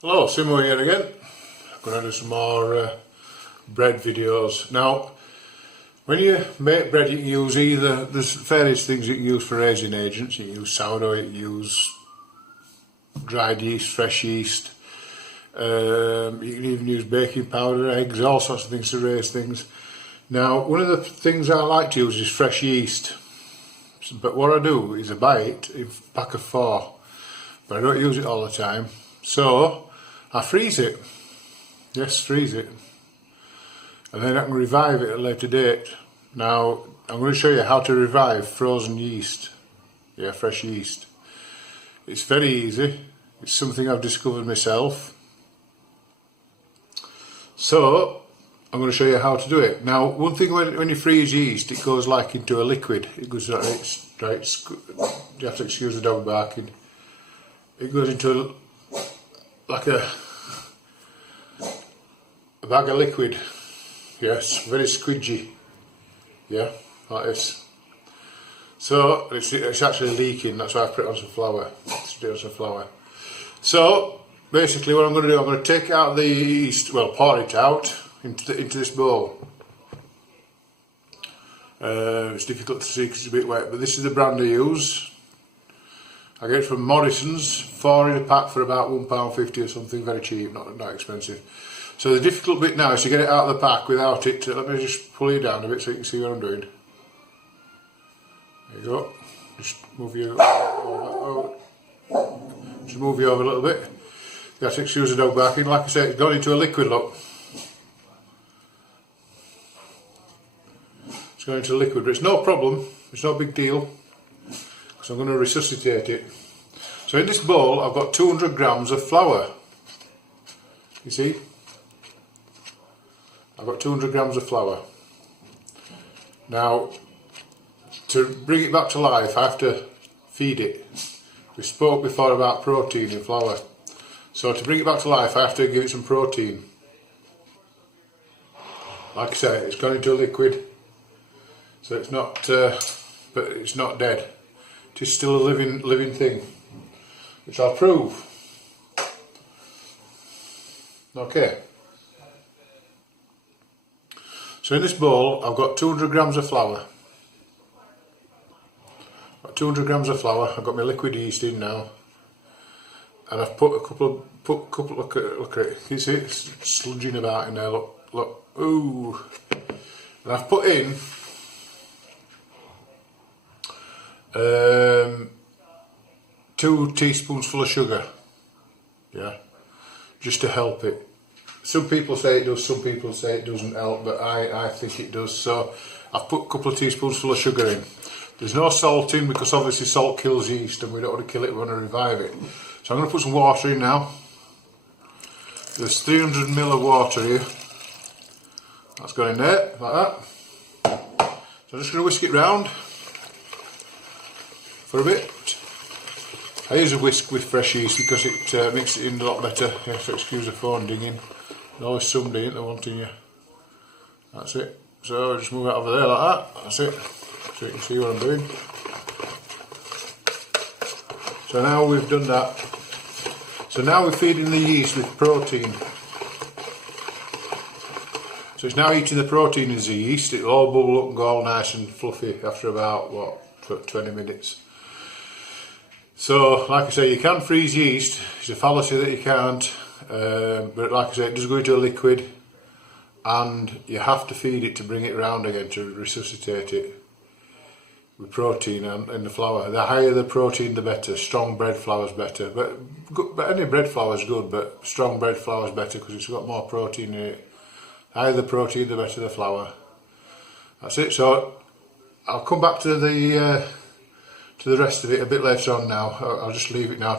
Hello, Simo here again. I'm going to do some more bread videos. Now, when you make bread, you can use there's various things you can use for raising agents. You can use sourdough, you can use dried yeast, fresh yeast. You can even use baking powder, eggs, all sorts of things to raise things. Now, one of the things I like to use is fresh yeast. But what I do is I buy it in a pack of 4, but I don't use it all the time. So I freeze it. Yes, freeze it. And then I can revive it at a later date. Now, I'm going to show you how to revive frozen yeast. Yeah, fresh yeast. It's very easy. It's something I've discovered myself. So, I'm going to show you how to do it. Now, one thing when you freeze yeast, it goes like into a liquid. It goes, you have to excuse the dog barking. It goes into like a bag of liquid. Yes, very squidgy. Yeah, like this. So it's actually leaking. That's why I've put it on some flour. So basically, what I'm going to do, I'm going to take out the yeast. Well, pour it out into this bowl. It's difficult to see because it's a bit wet, but this is the brand I use. I get it from Morrison's, 4 in a pack for about £1.50 or something, very cheap, not expensive. So the difficult bit now is to get it out of the pack without it. Let me just pull you down a bit so you can see what I'm doing. There you go. Just move you over a little bit. You have to excuse the dog barking. Like I say, it's gone into a liquid, look. It's going into a liquid, but it's no problem. It's no big deal. So I'm going to resuscitate it. So in this bowl I've got 200 grams of flour. You see? I've got 200 grams of flour. Now, to bring it back to life I have to feed it. We spoke before about protein in flour. So to bring it back to life I have to give it some protein. Like I say, it's gone into a liquid. So it's not, but it's not dead. It's still a living thing, which I'll prove. Okay. So in this bowl, I've got 200 grams of flour. I've got my liquid yeast in now, and I've put a couple. Look at it. You see it's sludging about in there. Look. Ooh. And I've put in 2 teaspoons full of sugar, yeah, just to help it. Some people say it does, some people say it doesn't help, but I think it does. So I've put a couple of teaspoons full of sugar in. There's no salt in because obviously salt kills yeast and we don't want to kill it, we want to revive it. So I'm going to put some water in now. There's 300 ml of water here. That's going in there, like that. So I'm just going to whisk it round for a bit. I use a whisk with fresh yeast because it makes it in a lot better. You have to excuse the phone dinging. There's always somebody in there wanting you. That's it. So just move it over there like that. That's it. So you can see what I'm doing. So now we've done that. So now we're feeding the yeast with protein. So it's now eating the protein as the yeast. It'll all bubble up and go all nice and fluffy after about, 20 minutes. So, like I say, you can freeze yeast. It's a fallacy that you can't. But like I say, it does go into a liquid. And you have to feed it to bring it round again, to resuscitate it. With protein and the flour. The higher the protein, the better. Strong bread flour is better. But any bread flour is good, but strong bread flour is better because it's got more protein in it. The higher the protein, the better the flour. That's it. So, I'll come back to the rest of it a bit later on now. I'll just leave it now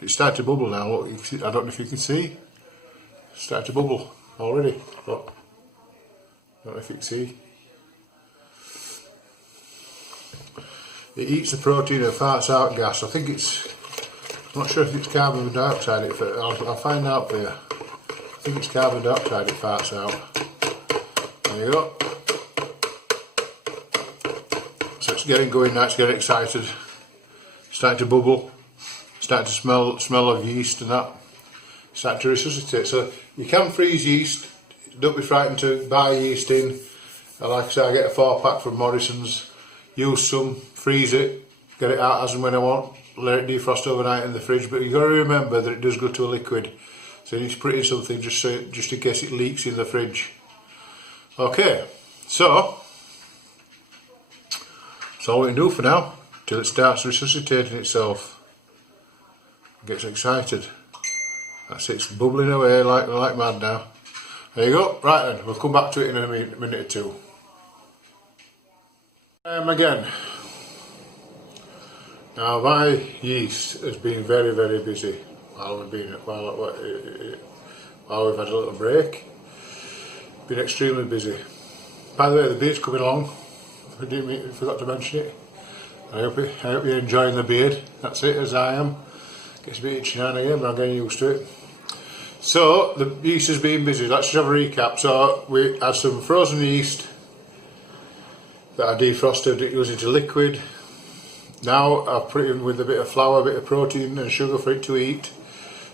it's starting to bubble now. Look, I don't know if you can see. It's starting to bubble already. Look. I don't know if you can see. It eats the protein and farts out gas. I think I'm not sure if it's carbon dioxide. I'll find out for you. I think it's carbon dioxide it farts out. There you go. So it's getting going now, it's getting excited, starting to bubble, starting to smell of yeast and that. start to resuscitate. So you can freeze yeast. Don't be frightened to buy yeast in. Like I say, I get a 4-pack from Morrison's. Use some, freeze it, get it out as and when I want. Let it defrost overnight in the fridge. But you've got to remember that it does go to a liquid. So you need to put it in something just in case it leaks in the fridge. Okay, so that's all we can do for now till it starts resuscitating itself. Gets excited. That's it, it's bubbling away like mad now. There you go. Right then, we'll come back to it in a minute or two. Again. Now my yeast has been very, very busy while we've had a little break. Been extremely busy. By the way, the beard's coming along. I forgot to mention it. I hope you're enjoying the beard. That's it, as I am. Gets a bit itchy now and again, but I'm getting used to it. So the yeast has been busy. Let's just have a recap. So we had some frozen yeast that I defrosted. It goes into liquid. Now I've put it in with a bit of flour, a bit of protein and sugar for it to eat.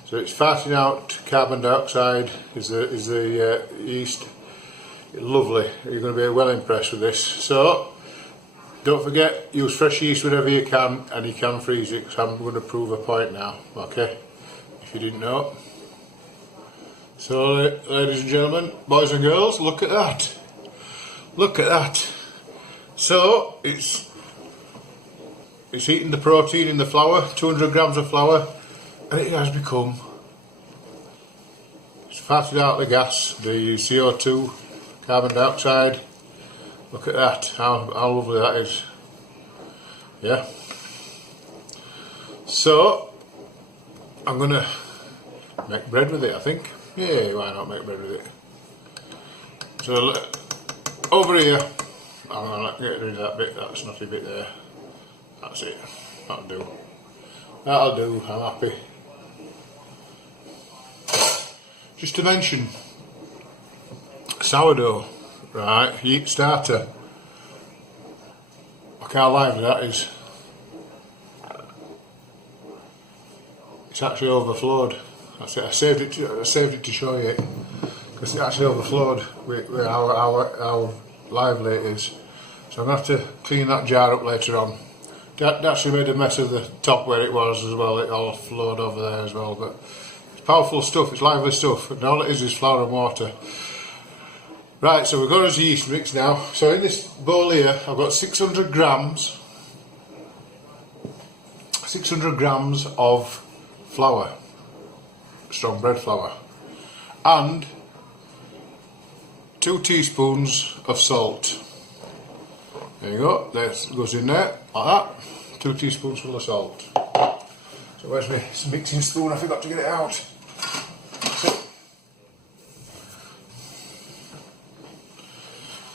So it's farting out carbon dioxide is the yeast. Lovely. You're going to be well impressed with this. So don't forget, use fresh yeast whenever you can, and you can freeze it, because I'm going to prove a point now. Okay, if you didn't know. So ladies and gentlemen, boys and girls, look at that. Look at that. So it's eating the protein in the flour, 200 grams of flour, and it has become, it's farted out the gas, the CO2, carbon dioxide. Look at that, how lovely that is. Yeah. So I'm gonna make bread with it, I think. Yeah, why not make bread with it? So over here, I'm gonna get rid of that bit, that snotty bit there. That's it. That'll do. That'll do, I'm happy. Just to mention, sourdough, right, yeast starter. Look how lively that is. It's actually overflowed. That's it. I saved it to show you, because it actually overflowed with how lively it is. So I'm going to have to clean that jar up later on. That actually made a mess of the top where it was as well. It all flowed over there as well. But it's powerful stuff. It's lively stuff. And all it is flour and water. Right, so we've got our yeast mix now. So in this bowl here, I've got 600 grams of flour, strong bread flour, and 2 teaspoons of salt. There you go, that goes in there, like that, 2 teaspoons full of salt. So where's my mixing spoon? I forgot to get it out.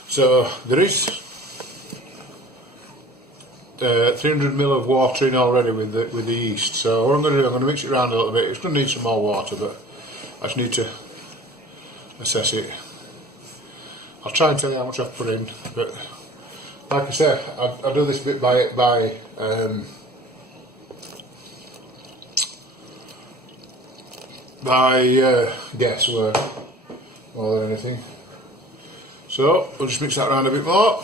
So there is 300ml of water in already with the yeast. So what I'm going to do, I'm going to mix it around a little bit. It's going to need some more water, but I just need to assess it. I'll try and tell you how much I've put in, but like I said, I do this bit by guesswork more than anything. So we'll just mix that around a bit more.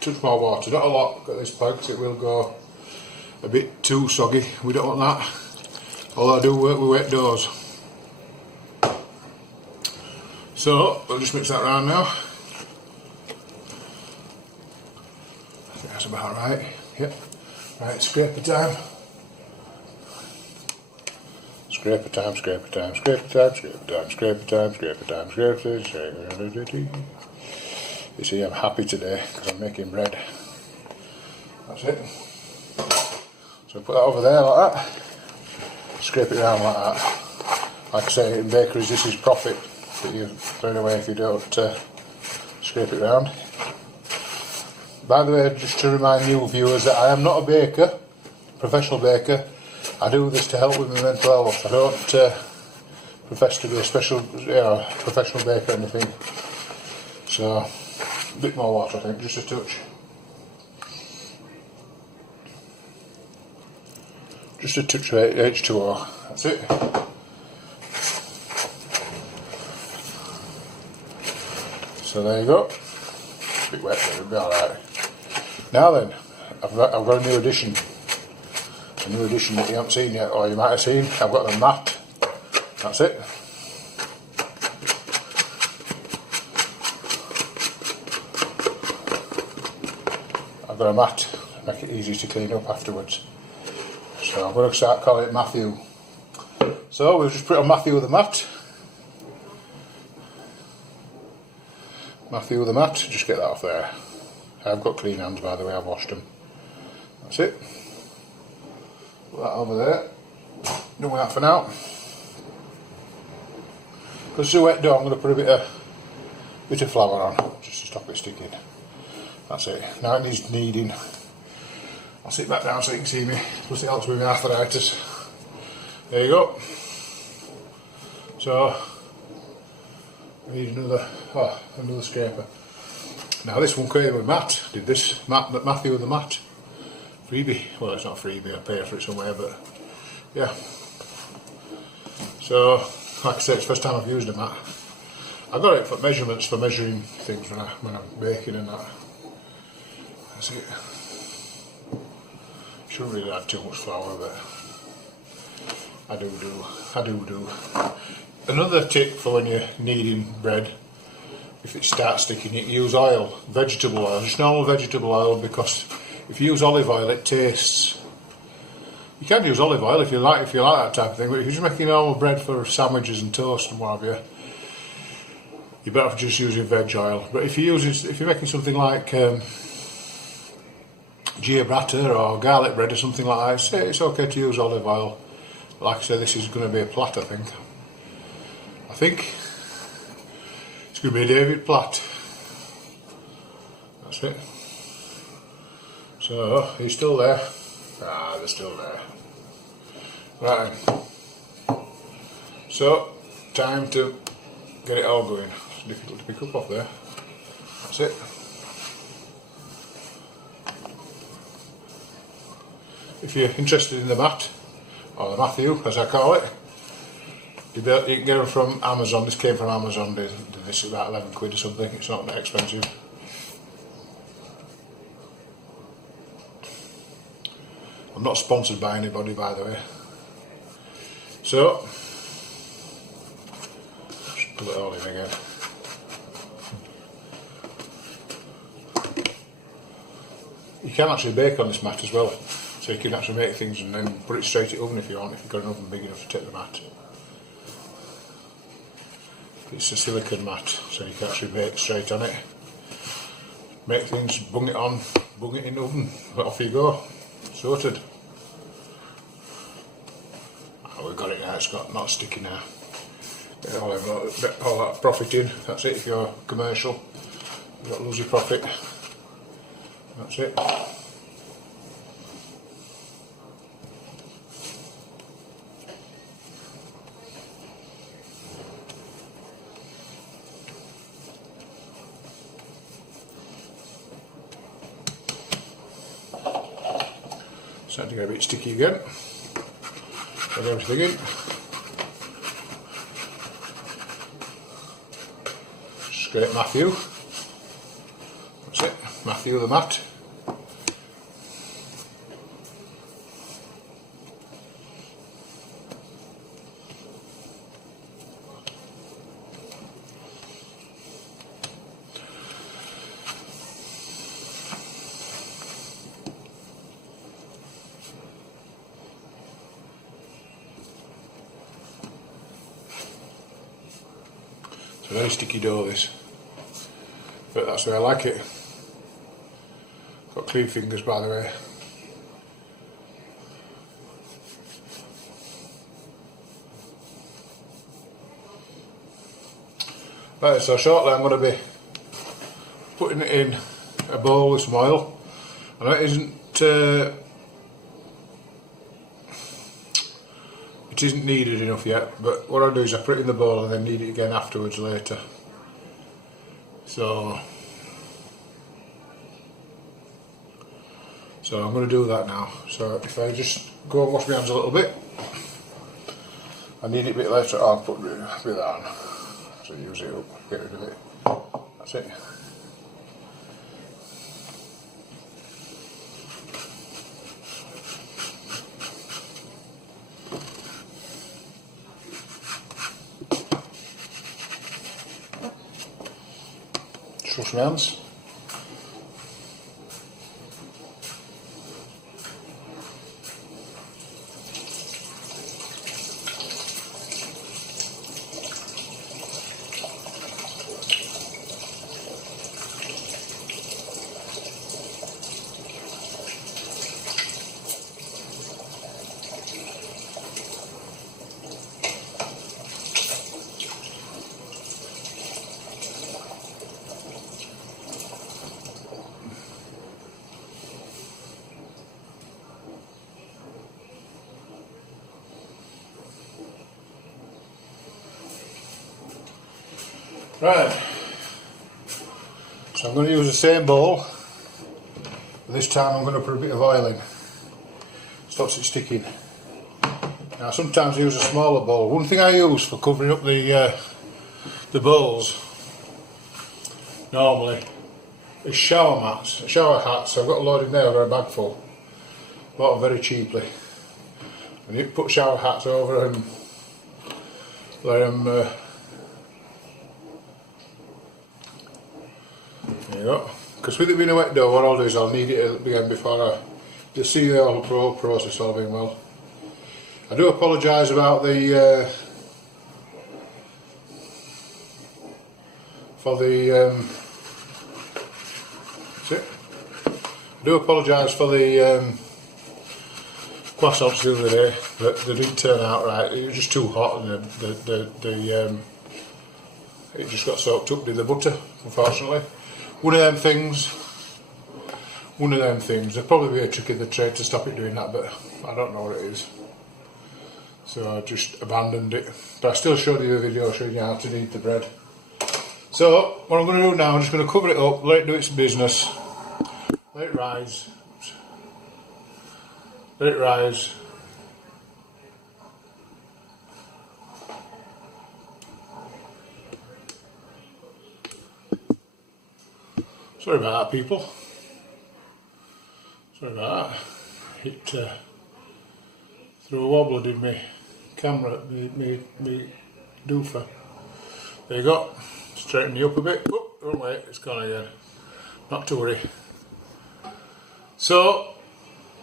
Touch more water, not a lot at this point, because it will go a bit too soggy. We don't want that. Although I do work with wet doughs. So we'll just mix that around now. I think that's about right. Yep. Right, scraper time. Scraper time, scraper time, scraper time, scraper time, scraper time, scraper time, scraper time. You see, I'm happy today because I'm making bread. That's it. So put that over there like that. Scrape it around like that. Like I say, in bakeries this is profit that you're throwing away if you don't scrape it round. By the way, just to remind new viewers that I am not a baker, professional baker. I do this to help with my mental health. I don't profess to be a professional baker or anything. So, a bit more water I think, just a touch. just a touch of H2O, that's it. So there you go. A bit wet, but it'll be alright. Now then, I've got a new addition. A new addition that you haven't seen yet, or you might have seen. I've got the mat. That's it. I've got a mat to make it easy to clean up afterwards. So I'm going to start calling it Matthew. So we'll just put on Matthew with the mat. Matthew with the mat, just get that off there. I've got clean hands, by the way, I've washed them. That's it. Put that over there. Doing that for now. Because it's a wet dough, I'm going to put a bit of flour on, just to stop it sticking. That's it. Now it needs kneading. I'll sit back down so you can see me. Plus it helps with my arthritis. There you go. So I need another scraper. Now this one came with Matt. Did this Matthew with the mat. Freebie. Well, it's not freebie. I pay for it somewhere, but yeah. So like I said, it's the first time I've used a mat. I got it for measurements, for measuring things when I'm baking and that. That's it. Shouldn't really add too much flour, but I do. Another tip for when you're kneading bread, if it starts sticking, you use oil, vegetable oil, just normal vegetable oil, because if you use olive oil, it tastes. You can use olive oil if you like that type of thing, but if you're just making normal bread for sandwiches and toast and what have you, you're better off just using veg oil. But if you're making something like ciabatta or garlic bread or something like that, it's okay to use olive oil. Like I said, this is going to be a Platt, I think it's going to be a David Platt. That's it. So he's still there. Ah, they're still there. Right. So time to get it all going. It's difficult to pick up off there. That's it. If you're interested in the mat, or the Matthew as I call it, you can get them from Amazon. This came from Amazon. This is about 11 quid or something. It's not that expensive. I'm not sponsored by anybody, by the way. So just pull it all in again. You can actually bake on this mat as well. So you can actually make things and then put it straight in the oven if you want, if you've got an oven big enough to take the mat. It's a silicone mat, so you can actually bake straight on it. Make things, bung it on, bung it in the oven, but off you go. Sorted. Oh, we've got it now, it's not sticky now. Get all that profit in, that's it. If you're commercial, you've got to lose your profit. That's it. Starting to get a bit sticky again. Put everything in. Scrape Matthew. That's it, Matthew the mat. It's a very sticky dough this, but that's the way I like it. Got clean fingers, by the way. Right, so shortly I'm going to be putting it in a bowl with some oil. And it isn't kneaded enough yet, but what I'll do is I put it in the bowl and then knead it again afterwards later. So So I'm going to do that now. So if I just go and wash my hands a little bit, I need it a bit later, I'll put that on. So use it up, get rid of it. That's it. Just wash my hands. Right, so I'm going to use the same bowl. This time I'm going to put a bit of oil in. Stops it sticking. Now sometimes I use a smaller bowl. One thing I use for covering up the bowls normally is shower mats, shower hats. I've got a load in there, I've got a bag full. Bought them very cheaply. And you put shower hats over and let them there you go. Because with it being a wet dough, what I'll do is I'll knead it again before you'll see the whole process all being well. I do apologise about the that's it. I do apologise for the croissants the other day, but they didn't turn out right. It was just too hot, and it just got soaked up with the butter, unfortunately. One of them things. There'll probably be a trick in the trade to stop it doing that, but I don't know what it is. So I just abandoned it. But I still showed you a video showing you how to knead the bread. So what I'm going to do now, I'm just going to cover it up, let it do its business, let it rise. Let it rise. Sorry about that, people. Sorry about that. It threw a wobble, did me camera, me doofer. There you go. Straighten you up a bit. Oh, don't wait, it's gone again. Not to worry. So,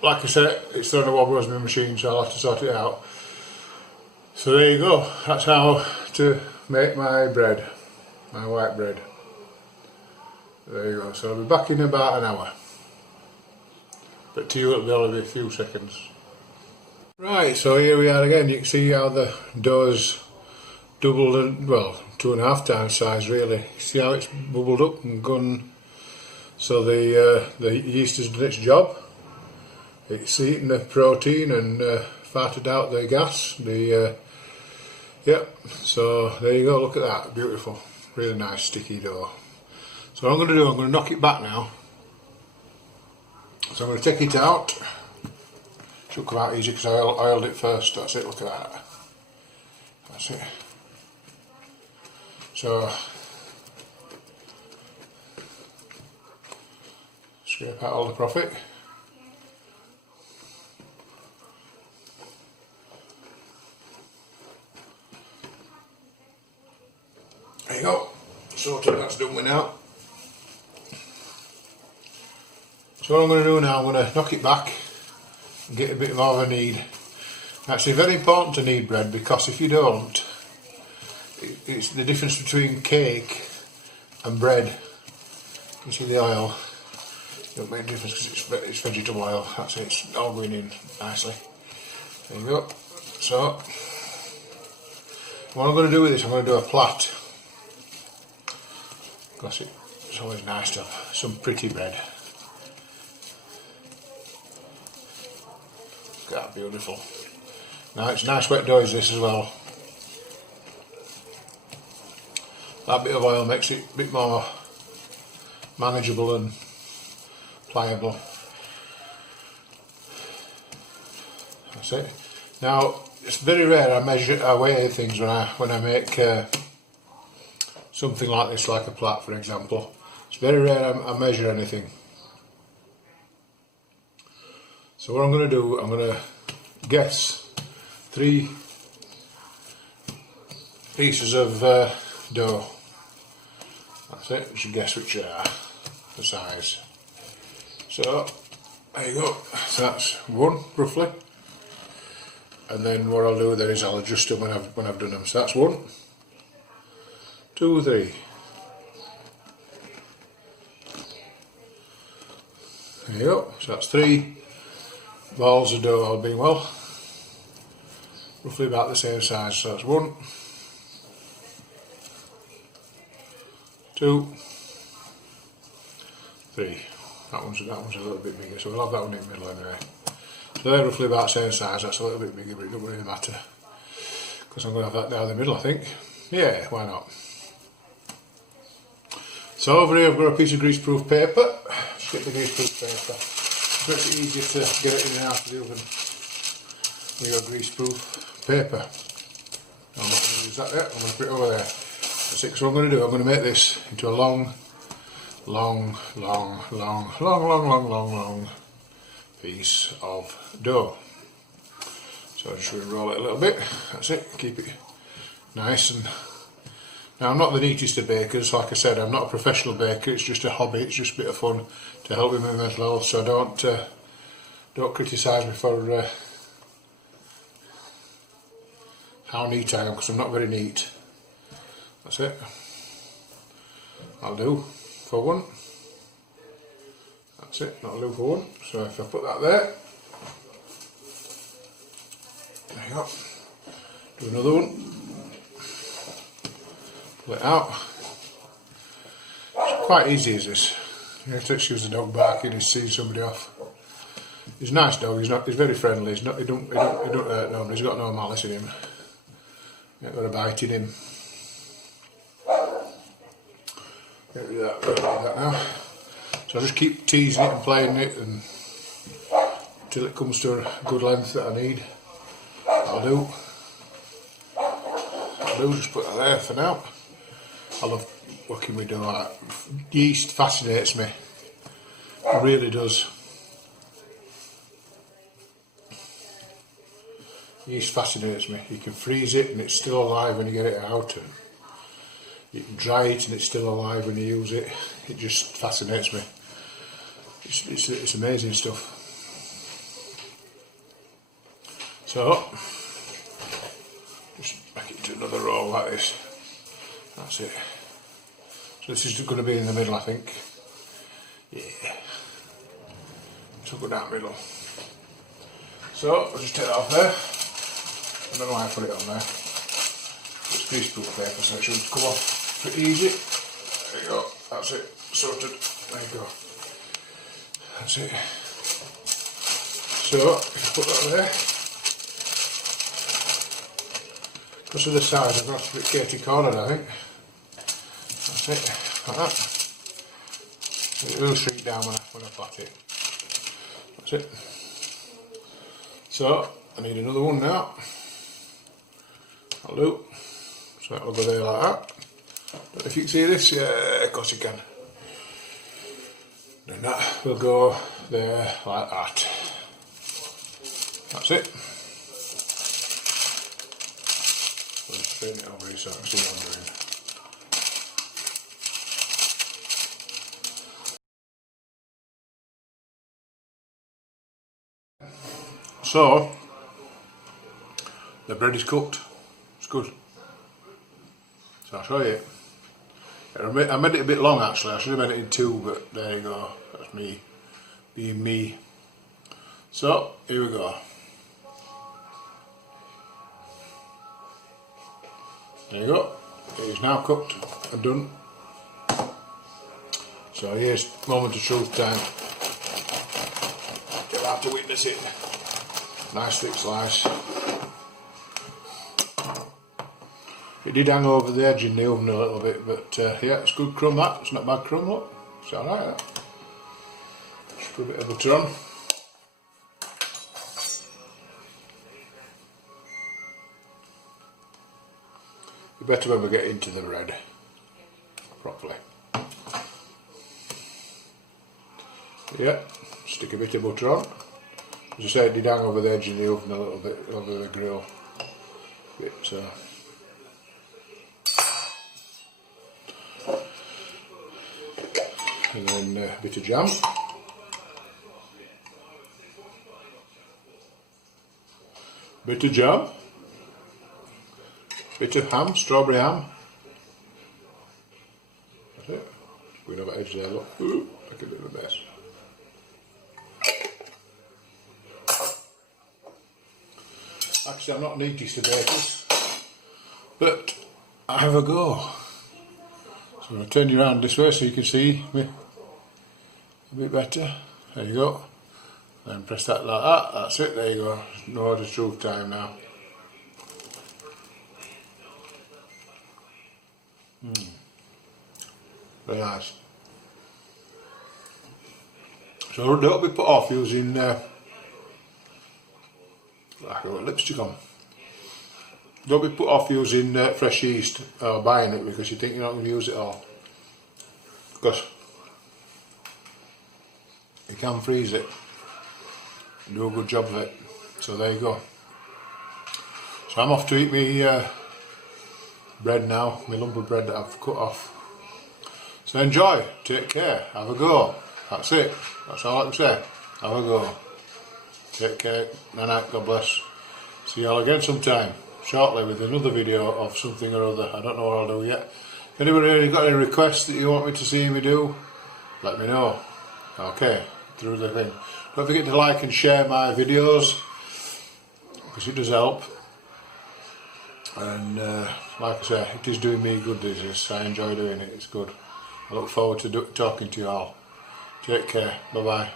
like I said, it's throwing a wobble as my machine, so I'll have to sort it out. So there you go. That's how to make my bread, my white bread. There you go. So I'll be back in about an hour. But to you it'll be only a few seconds. Right, so here we are again. You can see how the dough's doubled, and well, 2.5 times size really. See how it's bubbled up and gone. So the yeast has done its job. It's eaten the protein and farted out the gas. Yep. So there you go. Look at that, beautiful, really nice sticky dough. So what I'm going to do, I'm going to knock it back now. So I'm going to take it out. Should come out easy because I oiled it first. That's it, look at that. That's it. So, scrape out all the profit. There you go. Sorted, that's done with now. So what I'm going to do now, I'm going to knock it back and get a bit more of a knead. Actually, very important to knead bread, because if you don't, it's the difference between cake and bread. You can see the oil. It don't make a difference because it's vegetable oil. That's it, it's all going in nicely. There you go. So, what I'm going to do with this, I'm going to do a plait. Because it's always nice to have some pretty bread. Look at that, beautiful. Now it's nice wet dough is this as well. That bit of oil makes it a bit more manageable and pliable. That's it. Now it's very rare I weigh things when I make something like this, like a plat for example. It's very rare I measure anything. So what I'm going to do, I'm going to guess 3 pieces of dough. That's it, you should guess which are the size. So there you go, so that's 1 roughly. And then what I'll do then is I'll adjust them when I've done them. So that's 1, 2, 3. There you go, so that's 3 balls of dough all being well. Roughly about the same size, so that's 1, 2, 3. That one's a little bit bigger, so we'll have that one in the middle anyway. So they're roughly about the same size, that's a little bit bigger, but it doesn't really matter. Because I'm going to have that down the middle, I think. Yeah, why not? So over here I've got a piece of greaseproof paper. Just get the greaseproof paper. It makes it easier to get it in and out of the oven when you've got greaseproof paper. I'm not going to use that there, I'm going to put it over there. That's it, so what I'm going to do, I'm going to make this into a long piece of dough. So I'm just going to roll it a little bit, that's it, keep it nice. And now I'm not the neatest of bakers, like I said, I'm not a professional baker, it's just a hobby, it's just a bit of fun to help with my mental health, so don't criticise me for how neat I am, because I'm not very neat. That's it. I'll do for 1. That's it, that'll do for 1. So if I put that there you go. Do another one. Pull it out. It's quite easy as this. You have to excuse the dog barking, he's seeing somebody off. He's a nice dog, he's very friendly, he don't hurt nobody, he's got no malice in him. He ain't got a bite in him. Get rid of that now. So I just keep teasing it and playing it until it comes to a good length that I need. I'll do, just put that there for now. I love working with dough. Yeast fascinates me, it really does. Yeast fascinates me. You can freeze it and it's still alive when you get it out, and you can dry it and it's still alive when you use it. It just fascinates me. It's amazing stuff. So just make it into another roll like this. That's it. So this is going to be in the middle, I think. Yeah. So go down the middle. So I'll just take that off there. I don't know why I put it on there. It's greaseproof paper, so it should come off pretty easy. There you go. That's it. Sorted. There you go. That's it. So if you put that there. Because of the size, I've got to put Katie cornered, I think. That's it, like that. It will shrink down when I pat it. That's it. So, I need another one now. I'll do. So that'll go there like that. Don't know if you can see this, yeah, of course you can. Then that will go there like that. That's it. I'll just turn it over here so I can see what I'm doing. So, the bread is cooked. It's good. So I'll show you. I made it a bit long actually. I should have made it in 2, but there you go. That's me being me. So, here we go. There you go. It is now cooked and done. So here's moment of truth time. You'll have to witness it. Nice thick slice. It did hang over the edge in the oven a little bit, but yeah, it's good crumb that. It's not bad crumb, look. It's alright that. Just put a bit of butter on. You better when we get into the bread properly. Yeah, stick a bit of butter on. As I said, it did hang over the edge of the oven a little bit, over the grill. And then a bit of jam. Bit of jam. Bit of ham, strawberry ham. That's it. Going over the edge there, look. Ooh, like a bit of a mess. Actually, I'm not the neatest of bakers, but I have a go. So I'm going to turn you around this way so you can see me a bit better. There you go. Then press that like that. That's it. There you go. No other truth time now. Very nice. So don't be put off using I got lipstick on. Don't be put off using fresh yeast or buying it because you think you're not going to use it all. Because you can freeze it and do a good job of it. So there you go. So I'm off to eat my bread now, my lump of bread that I've cut off. So enjoy, take care, have a go. That's it. That's all I can say. Have a go. Take care, night, God bless. See you all again sometime, shortly, with another video of something or other. I don't know what I'll do yet. Anybody got any requests that you want me to see me do? Let me know. Okay, through the thing. Don't forget to like and share my videos, because it does help. And like I say, it is doing me good, this. I enjoy doing it, it's good. I look forward to talking to you all. Take care, bye bye.